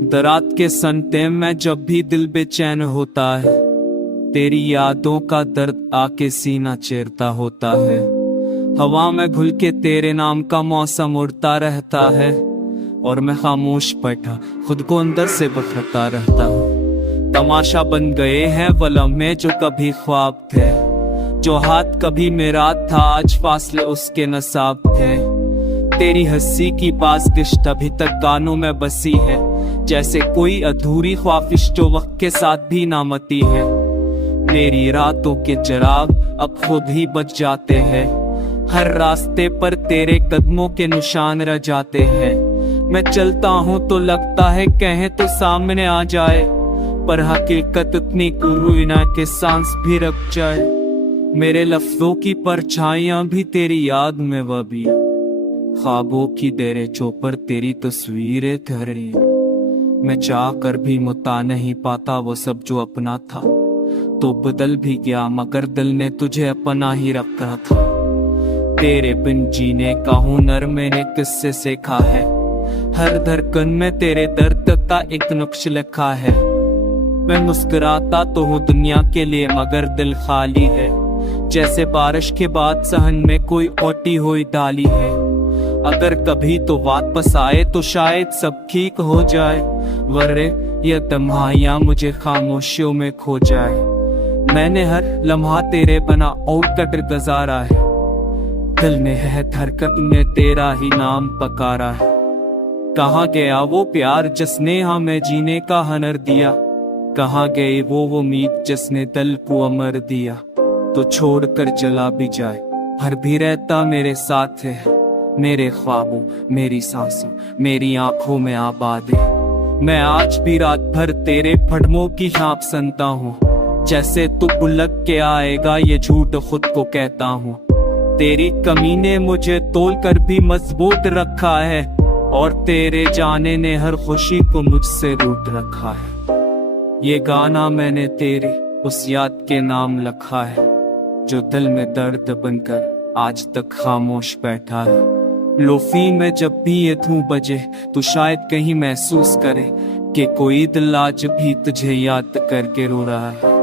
दरात के सनते में जब भी दिल बेचैन होता है, तेरी यादों का दर्द आके सीना चीरता होता है। हवा में घुल के तेरे नाम का मौसम उड़ता रहता है, और मैं खामोश बैठा खुद को अंदर से बखरता रहता हूँ। तमाशा बन गए हैं वो लम्हे जो कभी ख्वाब थे, जो हाथ कभी मेरा था आज फासले उसके नसाब थे। तेरी हंसी की बाज़गिश्त अभी तक गानों में बसी है, जैसे कोई अधूरी ख्वाहिश जो वक्त के साथ भी नामती है। मेरी रातों के चिराग अब खुद ही बच जाते हैं, हर रास्ते पर तेरे कदमों के निशान रह जाते हैं। मैं चलता हूँ तो लगता है कहें तो सामने आ जाए, पर हकीकत इतनी कुरूई ना कि सांस भी रुक जाए। मेरे लफ्जों की परछाइयां भी तेरी याद में वबी, ख्वाबों की देरेचों पर तेरी तस्वीरें ठहरी। मैं चाह कर भी मुता नहीं पाता वो सब जो अपना था, तो बदल भी गया मगर दिल ने तुझे अपना ही रखा था। तेरे बिन जीने का हुनर मैंने किससे सीखा है, हर धड़कन में तेरे दर्द का एक नुक्श लिखा है। मैं मुस्कुराता तो हूँ दुनिया के लिए मगर दिल खाली है, जैसे बारिश के बाद सहन में कोई ओटी हुई डाली है। अगर कभी तो वापस आए तो शायद सब ठीक हो जाए, वरने ये तन्हाइयां मुझे खामोशियों में खो जाए। मैंने हर लम्हा तेरे बना और कदर गुजारा है, दिल में है धड़कन में तेरा ही नाम पकारा है। कहाँ गया वो प्यार जिसने हमें जीने का हुनर दिया, कहाँ गई वो उम्मीद जिसने दिल को अमर दिया। तो छोड़ कर चला भी जाए हर भी रहता मेरे साथ है, मेरे ख्वाबों मेरी सांसों मेरी आंखों में आबाद है। मैं आज भी रात भर तेरे फड़मों की झांप सुनता हूँ, जैसे तू बुलक के आएगा ये झूठ खुद को कहता हूँ। तेरी कमी ने मुझे तोल कर भी मजबूत रखा है, और तेरे जाने ने हर खुशी को मुझसे रूठ रखा है। ये गाना मैंने तेरी उस याद के नाम लिखा है, जो दिल में दर्द बनकर आज तक खामोश बैठा है। लोफी में जब भी ये धूम बजे तो शायद कहीं महसूस करे कि कोई दिल आज भी तुझे याद करके रो रहा है।